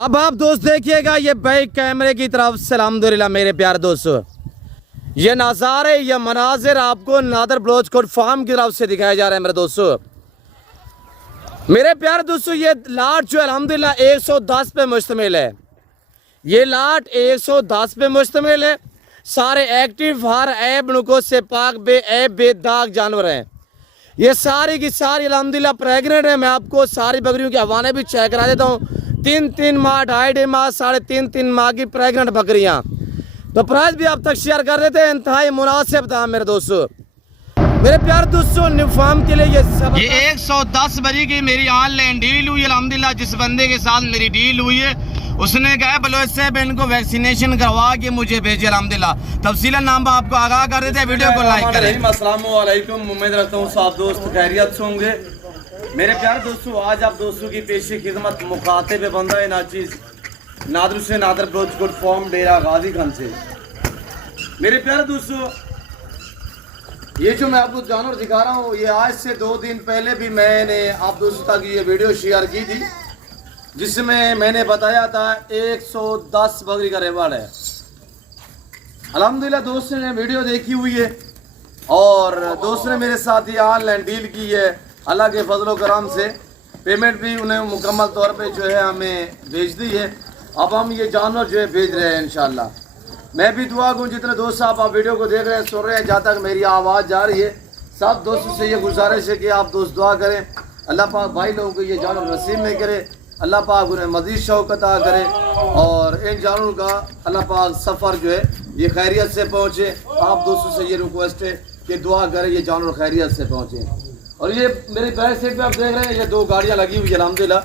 अब आप दोस्त देखिएगा ये बैक कैमरे की तरफ से अल्हम्दुलिल्लाह मेरे प्यारे दोस्तों, ये नज़ारे ये मनाजिर आपको नादर बलोच कोट फार्म की तरफ से दिखाया जा रहा है मेरे दोस्तों। मेरे प्यारे दोस्तों ये लाट जो अल्हम्दुलिल्लाह 110 पे मुश्तमिल है। ये लाट 110 पे मुश्तमिल है। सारे एक्टिव हर ऐब नुको से पाक बे ऐब बेदाग जानवर हैं। ये सारी की सारी अल्हम्दुलिल्लाह प्रेगनेंट है। मैं आपको सारी बकरियों के हवाले भी चेक करा देता हूँ। 3 माह 2.5 माह 3.5 माह की प्रेगनेंट बकरियाँ। तो प्राइस भी आप तक शेयर कर देते हैं, इंतहाई मुनासिब दाम मेरे दोस्तों। मेरे प्यारे दोस्तों न्यू फार्म के लिए ये 110 बजे की मेरी ऑनलाइन डील हुई अल्हम्दुलिल्लाह। जिस बंदे के साथ मेरी डील हुई है उसने कहा बलोच साहब इनको वैक्सीनेशन करवा के मुझे भेजे अल्हम्दुलिल्लाह। तफसीला नाम आपको आगाह कर देते हैं, वीडियो को लाइक करें। अस्सलाम वालेकुम, उम्मीद रखता हूँ सब दोस्त खैरियत से होंगे। मेरे प्यारे दोस्तों आज आप दोस्तों की पेशी खिदमत मुखातिब बंदा है नाचीज नादर से नादर बलोच कोट फॉर्म डेरा गाजी खान से। मेरे प्यारे दोस्तों ये जो मैं आपको जानवर दिखा रहा हूँ ये आज से 2 दिन पहले भी मैंने आप दोस्तों तक ये वीडियो शेयर की थी, जिसमें मैंने बताया था 110 बकरी का रिकॉर्ड है। अल्हम्दुलिल्लाह दोस्त ने वीडियो देखी हुई है और दोस्त ने मेरे साथ ये ऑनलाइन डील की है। अल्लाह के फजलो करम से पेमेंट भी उन्हें मुकम्मल तौर पे जो है हमें भेज दी है। अब हम ये जानवर जो है भेज रहे हैं इंशाल्लाह। मैं भी दुआ करूँ जितने दोस्त साहब आप वीडियो को देख रहे हैं सुन रहे हैं, जहाँ तक मेरी आवाज़ जा रही है सब दोस्तों से ये गुजारिश है कि आप दोस्त दुआ करें अल्लाह पाक भाई लोगों को ये जानवर नसीब में करे, अल्लाह पाक उन्हें मज़ीद शौक़ अता करे और इन जानवरों का अल्लाह पाक सफ़र जो है ये खैरियत से पहुँचे। आप दोस्तों से ये रिक्वेस्ट है कि दुआ करें ये जानवर खैरियत से पहुँचे। और ये मेरे बैक साइड पे आप देख रहे हैं ये 2 गाड़ियाँ लगी हुई है अल्हम्दुलिल्लाह।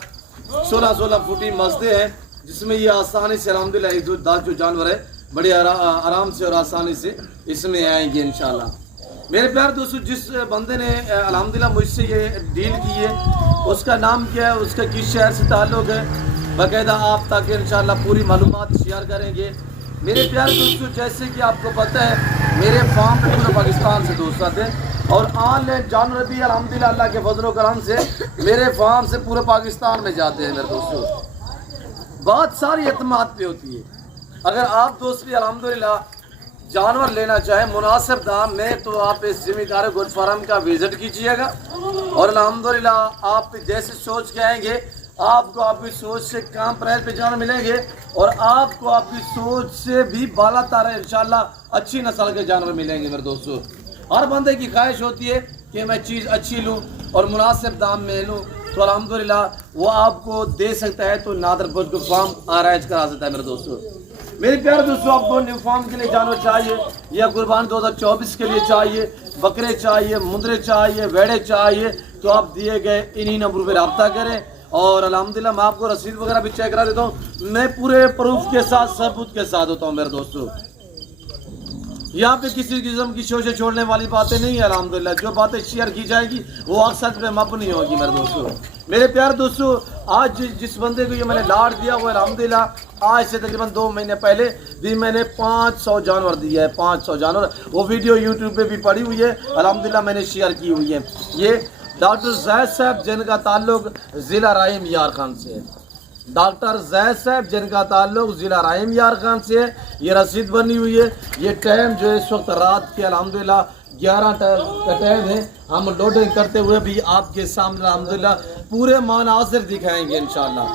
16 फुटी मस्जिद है जिसमें ये आसानी से अल्हम्दुलिल्लाह ये 10 जो जानवर है बड़े आराम से और आसानी से इसमें आएंगे इंशाल्लाह। मेरे प्यार दोस्तों जिस बंदे ने अल्हम्दुलिल्लाह मुझसे ये डील की है उसका नाम क्या है, उसका किस शहर से ताल्लुक़ है, बाकायदा आप तक इंशाल्लाह पूरी मालूमात शेयर करेंगे। मेरे प्यार दोस्तों जैसे कि आपको पता है मेरे फार्म पे पूरे पाकिस्तान से दोस्त आते हैं और ऑनलाइन जानवर भी अल्हम्दुलिल्लाह अल्लाह के फजल करम से मेरे फार्म से पूरे पाकिस्तान में जाते हैं। मेरे दोस्तों बहुत सारी एतमाद पे होती है। अगर आप दोस्त भी अल्हम्दुलिल्लाह जानवर लेना चाहे मुनासिब दाम में तो आप इस ज़िम्मेदार गोट फार्म का विज़िट कीजिएगा और अल्हम्दुलिल्लाह आप जैसे सोच के आएंगे आपको आपकी सोच से कम प्राइस पे जानवर मिलेंगे और आपको आपकी सोच से भी बाला तारा इंशाल्लाह अच्छी नस्ल के जानवर मिलेंगे। मेरे दोस्तों हर बंदे की ख्वाहिश होती है कि मैं चीज़ अच्छी लूँ और मुनासिब दाम में लूँ, तो अल्हम्दुलिल्लाह वो आपको दे सकता है। तो नादर बलोच फार्म आराइज करा सकता है। मेरे दोस्तों मेरे प्यारे दोस्तों आपको न्यू फार्म के लिए जानवर चाहिए या कुर्बान 2024 के लिए चाहिए, बकरे चाहिए, मुंदरे चाहिए, वेड़े चाहिए, तो आप दिए गए इन्हीं नंबरों पर रब्ता करें और अल्हम्दुलिल्लाह मैं आपको रसीद वगैरह भी चेक करा देता हूँ। मैं पूरे प्रूफ के साथ सबूत के साथ होता हूँ। मेरे दोस्तों यहाँ पे किसी किस्म की शोशे छोड़ने वाली बातें नहीं है। अल्हम्दुलिल्लाह जो बातें शेयर की जाएगी वो अक्सर पे मबनी होगी। मेरे दोस्तों मेरे प्यारे दोस्तों आज जिस बंदे को ये मैंने लाट दिया वो अल्हम्दुलिल्लाह आज से तकरीबन 2 महीने पहले भी मैंने 500 जानवर दिया है। 500 जानवर वो वीडियो यूट्यूब पे भी पड़ी हुई है अल्हम्दुलिल्लाह मैंने शेयर की हुई है। ये डॉक्टर जैद साहब जिनका ताल्लुक ज़िला राहिम यार खान से है। डॉक्टर जैद साहब जिनका ताल्लुक ज़िला राहिम यार खान से है। ये रसीद बनी हुई है। ये टाइम जो है इस वक्त रात के अल्हम्दुलिल्लाह 11 का टाइम है। हम लोडिंग करते हुए भी आपके सामने अल्हम्दुलिल्लाह पूरे मनाज़िर दिखाएंगे इंशाल्लाह।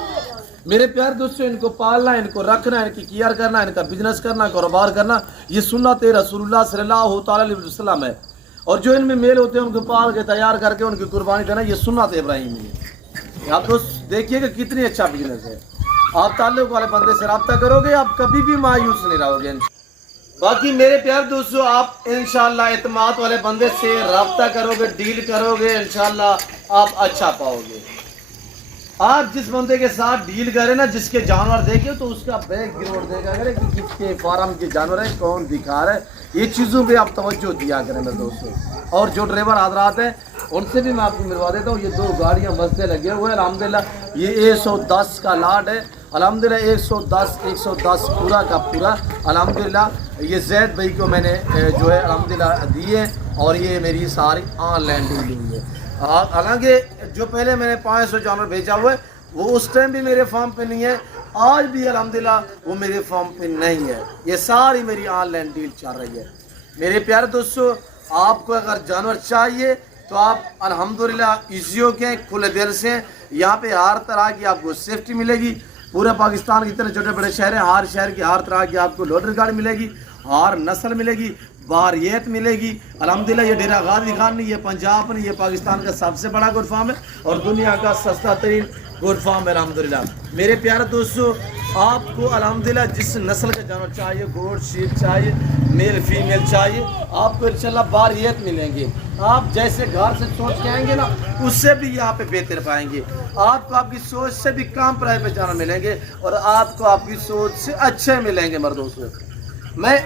मेरे प्यारे दोस्तों इनको पालना, इनको रखना, इनकी केयर करना, इनका बिजनेस करना, कारोबार करना ये सुन्नत रसूलुल्लाह सल्लल्लाहु अलैहि वसल्लम है। और जो इनमें मेल होते हैं उनको पाल के तैयार करके उनकी कुर्बानी देना ये सुन्नत इब्राहिमी है। आप दोस्त देखिएगा कितनी अच्छा बिजनेस है। आप ताल्लुक वाले बंदे से रब्ता करोगे आप कभी भी मायूस नहीं रहोगे। बाकी मेरे प्यारे दोस्तों आप इंशाल्लाह एतमाद वाले बंदे से रब्ता करोगे, डील करोगे, इंशाल्लाह आप अच्छा पाओगे। आप जिस बंदे के साथ डील करें ना, जिसके जानवर देखे तो उसका बैकग्राउंड देखा करें कि किसके फार्म के जानवर है, कौन दिखा रहा है, ये चीज़ों पे आप तवज्जो दिया करें मेरे दोस्तों। और जो ड्राइवर हज़रात हैं उनसे भी मैं आपको मिलवा देता हूँ। ये 2 गाड़ियाँ मस्ते लगे हुए हैं अल्हम्दुलिल्लाह। ये 110 का लाट है अल्हम्दुलिल्लाह। 110 पूरा का पूरा अल्हम्दुलिल्लाह। ये जैद भाई को मैंने जो है अल्हम्दुलिल्लाह दी है और ये मेरी सारी ऑनलाइन डील हुई है। हालांकि जो पहले मैंने 500 जानवर भेजा हुआ है वो उस टाइम भी मेरे फार्म पे नहीं है। آج بھی الحمدللہ وہ میرے فارم پہ نہیں ہے. یہ ساری میری آن لائن ڈیل چل رہی ہے. میرے پیارے دوستو آپ کو اگر جانور چاہیے تو آپ الحمدللہ ایزی ہو کے کھلے دل سے یہاں پہ ہر طرح کی آپ کو سیفٹی ملے گی. پورے پاکستان کے اتنے چھوٹے بڑے شہر ہیں, ہر شہر کی ہر طرح کی آپ کو لوڈر گاڑی ملے گی, ہر نسل ملے گی, باریت ملے گی. الحمدللہ یہ ڈیرہ غازی خان نہیں, یہ پنجاب نہیں, یہ پاکستان کا سب سے بڑا گوٹ فارم ہے اور دنیا کا سستا ترین گوٹ فارم ہے الحمدللہ. میرے پیارے دوستو آپ کو الحمدللہ جس نسل کا جانور چاہیے, گوٹ شیپ چاہیے, میل فیمیل چاہیے, آپ کو انشاءاللہ باریت ملیں گے. آپ جیسے گھر سے سوچ کے آئیں گے نا اس سے بھی یہاں پہ بہتر پائیں گے. آپ کو آپ کی سوچ سے بھی کام پرائے پہ جانور ملیں گے اور آپ کو آپ کی سوچ سے اچھے ملیں گے. مردوں سے میں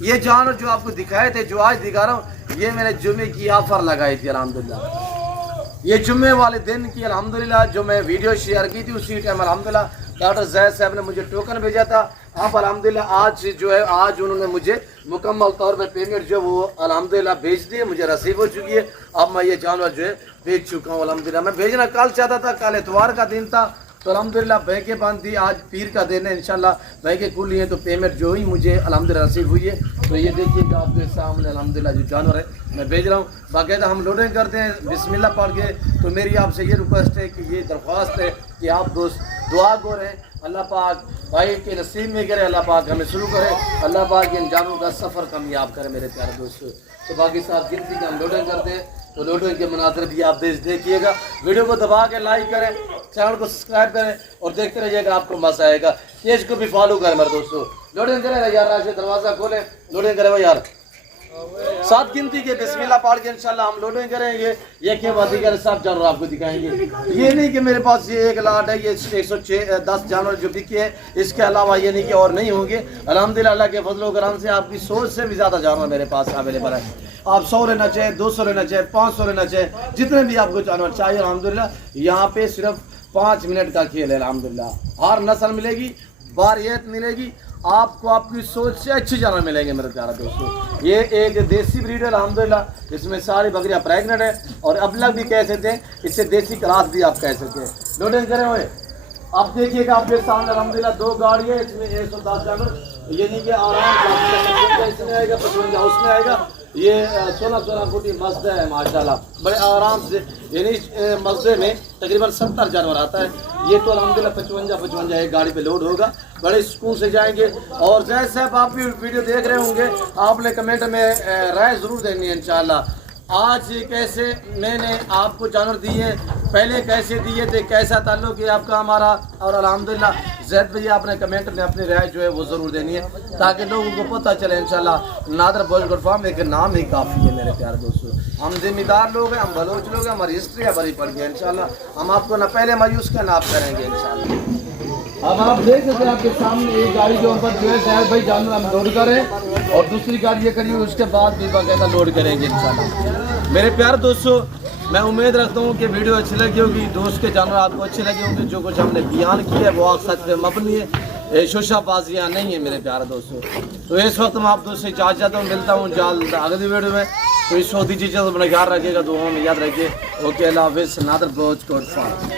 یہ جانور جو آپ کو دکھائے تھے, جو آج دکھا رہا ہوں, یہ میں نے جمعے کی آفر لگائی تھی الحمدللہ. یہ جمعے والے دن کی الحمدللہ جو میں ویڈیو شیئر کی تھی اسی ٹائم الحمدللہ ڈاکٹر زید صاحب نے مجھے ٹوکن بھیجا تھا. اب الحمدللہ آج جو ہے آج انہوں نے مجھے مکمل طور پہ پیمنٹ جو وہ الحمدللہ بھیج دی ہے, مجھے رسیو ہو چکی ہے. اب میں یہ جانور جو ہے بھیج چکا ہوں الحمدللہ. میں بھیجنا کل چاہتا تھا, کل اتوار کا دن تھا تو الحمدللہ بینکیں بند تھی, آج پیر کا دن ہے انشاءاللہ بینکیں کھل لی ہیں تو پیمنٹ جو ہی مجھے الحمدللہ رسیو ہوئی ہے. تو یہ دیکھیے کہ آپ کے سامنے الحمدللہ جو جانور ہے میں بھیج رہا ہوں. باقاعدہ ہم لوڈنگ کرتے ہیں بسم اللہ پڑھ کے. تو میری آپ سے یہ ریکویسٹ ہے کہ یہ درخواست ہے کہ آپ دوست دعا گو رہیں, اللہ پاک بھائی کے نصیب میں کرے, اللہ پاک ہمیں شروع کرے, اللہ پاک ان جانوروں کا سفر کامیاب کرے میرے پیارے دوستو. تو باقی صاحب گنتی کا ہم لوڈنگ کرتے ہیں تو لوڈنگ کے مناظر بھی آپ دیکھیے گا. ویڈیو کو دبا کے لائک کریں, چینل کو سبسکرائب کریں اور دیکھتے رہیے گا, آپ کو مزہ آئے گا. پیج کو بھی فالو کریں میرے دوستو. لوڈنگ کریں یار, راشد دروازہ کھولیں, لوڈنگ کریں وہ یار. 7 گنتی کے بسم اللہ پڑھ کے انشاءاللہ ہم لوڈنگ کریں گے. یہ کیا بات ہے, سب جانور آپ کو دکھائیں گے. یہ نہیں کہ میرے پاس یہ 1 لاٹ ہے, یہ 110 جانور جو بکے ہیں, اس کے علاوہ یہ نہیں کہ اور نہیں ہوں گے. الحمدللہ اللہ کے فضل و کرم سے آپ کی سوچ سے بھی زیادہ جانور میرے پاس اویلیبل ہے. آپ 100 لینا چاہے, 200 لینا چاہے, 500 لینا چاہے, جتنے بھی آپ کو جانور چاہیے الحمدللہ. یہاں پہ صرف 5 منٹ کا کھیل ہے الحمدللہ. ہر نسل ملے گی, باریت ملے گی, آپ کو آپ کی سوچ سے اچھی جانور ملیں گے میرے پیارے دوستو. یہ ایک دیسی بریڈ ہے الحمدللہ, اس میں ساری بکریاں پریگننٹ ہیں اور ابلغ بھی کہہ سکتے ہیں, اس سے دیسی کراس بھی آپ کہہ سکتے ہیں. لوڈنگ کریں ہوئے آپ دیکھیے گا, آپ کے سامنے الحمدللہ 2 گاڑی ہے, اس میں 110 جانور. یہ نہیں کہ آرام اس میں آئے گا, 55 اس میں آئے گا. یہ 16 فوٹی مسجد ہے ماشاءاللہ, بڑے آرام سے, یعنی مسجد میں تقریباً 70 جانور آتا ہے. یہ تو الحمدللہ 55 ایک گاڑی پہ لوڈ ہوگا, بڑے سکون سے جائیں گے. اور زید صاحب آپ بھی ویڈیو دیکھ رہے ہوں گے, آپ نے کمنٹ میں رائے ضرور دینی ہے انشاءاللہ. آج کیسے میں نے آپ کو جانور دیے, پہلے کیسے دیے تھے, کیسا تعلق ہے آپ کا ہمارا, اور الحمدللہ زید بھائی آپ نے کمنٹ میں اپنی رائے جو ہے وہ ضرور دینی ہے تاکہ لوگوں کو پتہ چلے. انشاءاللہ نادر بوائز گوٹ فارم ایک نام ہی کافی ہے میرے پیارے دوستو. ہم ذمہ دار لوگ ہیں, ہم بلوچ لوگ ہیں, ہماری ہسٹری ہے بھری پڑ گئی انشاءاللہ. ہم آپ کو نہ پہلے مایوس کا ناپ کریں گے انشاءاللہ. اب آپ دیکھ سکتے ہیں آپ کے سامنے ایک گاڑی کے اوپر جو ہے زید بھائی جانور ہم لوڈ کریں اور دوسری گاڑی یہ کریے, اس کے بعد بھی باقاعدہ لوڈ کریں گے انشاءاللہ. میرے پیارے دوستو میں امید رکھتا ہوں کہ ویڈیو اچھی لگی ہوگی, دوست کے جانور آپ کو اچھے لگے ہوں گے. جو کچھ ہم نے بیان کیا ہے وہ آپ سچ پہ مبنی ہے, شوشہ بازیاں نہیں ہیں میرے پیارے دوستو. تو اس وقت میں آپ دوست سے اجازت ہوں, ملتا ہوں جلد اگلی ویڈیو میں. تو اس وقت چیزیں اپنا خیال رکھیے گا, دعاؤں میں یاد رکھیے. اوکے, اللہ حافظ. نادر بلوچ گوٹ فارم.